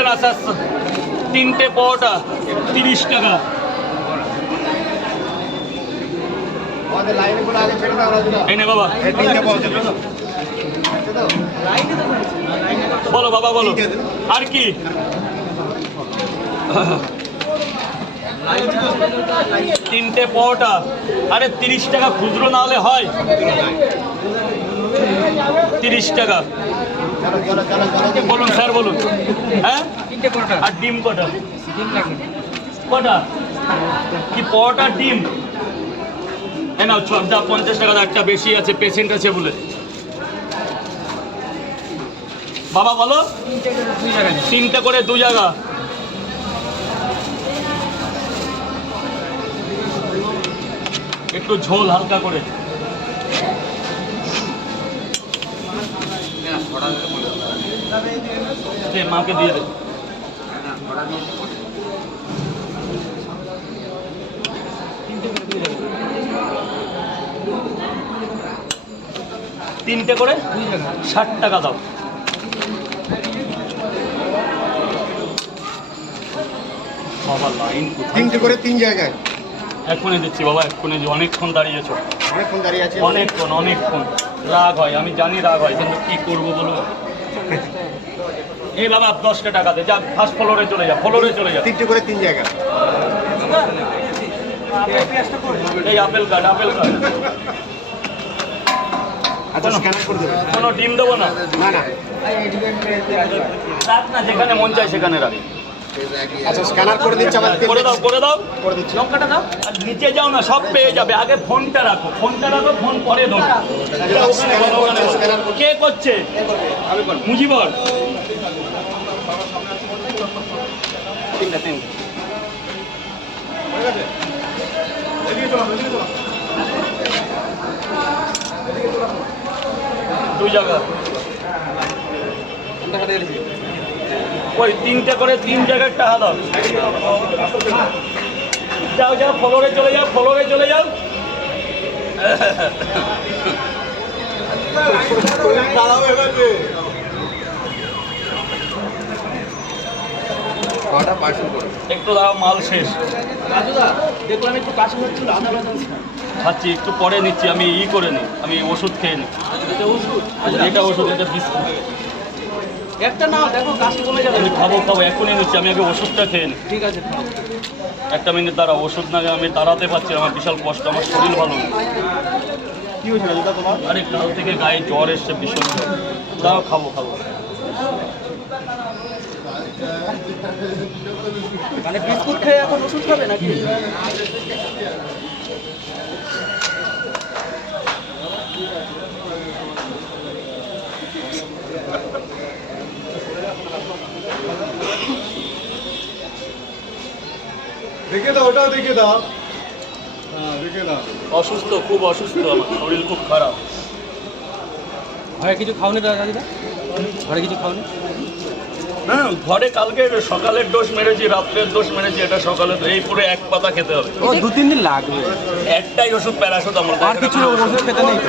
দিচ্ছে না স্যার। 3টে পরোটা 30 টাকা। এই নে বাবা, বলো বাবা বলো, আর কি? তিনটে পরোটা, আরে 30 টাকা খুচরো না হলে হয়? 30 টাকা বলুন স্যার, বলুন। হ্যাঁ, আর ডিম কটা? কটা কি পরোটা ডিম? হ্যাঁ না, 50 টাকা, একটা বেশি আছে, পেশেন্ট আছে বলে। বাবা বলো, 3টে করে 2 জায়গা। একটু ঝোল হালকা করে। মাকে দিয়ে দে। তিনটে করে 60 টাকা দাও। বাবা লাইন 3টে করে 3 জায়গায় এক্ষুনি দিচ্ছি বাবা, এক্ষুনি। অনেকক্ষণ দাঁড়িয়েছো, অনেকক্ষণ দাঁড়িয়ে আছে। অনেকক্ষণ রাগ হয়, আমি জানি রাগ হয়, কিন্তু কি করবো বলো। এই বাবা 10টা টাকা দে, যা ফার্স্ট ফ্লোরে চলে যা, ফ্লোরে চলে যা। 3টে করে 3 জায়গা। এই আপেল কার্ড। আচ্ছা, স্ক্যানার করে দেবেন। কোনো ডিম দেবো না? না না, রাখ না, যেখানে মন চায় সেখানে রাখ। আচ্ছা স্ক্যানার করে দিচ্ছি। আবার করে দাও করে দিচ্ছি। লঙ্কাটা দাও। আর নিচে যাও না, সব পেয়ে যাবে। আগে ফোনটা রাখো, ফোন পরে দাও। কে করছে? মুজিবর। 3 2 জায়গা। ওই 3টে করে 3 জায়গায় টাকা দাও। যাও ফ্লোরে চলে যাও, একটু দাও, মাল শেষ। দেখলাম একটু কাশি হচ্ছিল, খাচ্ছি, একটু পরে নিচ্ছি। আমি করে নিই, আমি ওষুধ খেয়ে নিই। এটা ওষুধ, এটা বিস্কুট। একটা না, দেখো কাশি কমে যাবে। আমি খাবো, এখনই নিচ্ছি। আমি আগে ওষুধটা খেয়ে নিই। ঠিক আছে, 1 মিনিট দাঁড়া। ওষুধ না, আমি দাঁড়াতে পারছি না, আমার বিশাল কষ্ট, আমার শরীর ভালো নেই। কি হয়েছে দাদা তোমার? আরে কাল থেকে গায়ে জ্বর এসছে, ভীষণ জ্বর। দাঁড়াও, খাবো। মানে বিস্কুট খেয়ে এখন ওষুধ খাবে নাকি? দেখে দাও, ওটাও দেখে দাও। হ্যাঁ, দেখে দাও। অসুস্থ, খুব অসুস্থ, আমার শরীর খুব খারাপ। ঘরে কিছু খাওনি দাদা? ঘরে কিছু খাওনি? না, ঘরে কালকে সকালের ডোজ মেরেছি, রাত্রের ডোজ মেরেছি। এটা সকালে তো এই পুরো 1 পাতা খেতে হবে। 2-3 দিন লাগবে। একটাই ওষুধ, প্যারাসিটামল। আর কিছু ওষুধ খেতে নেই তো?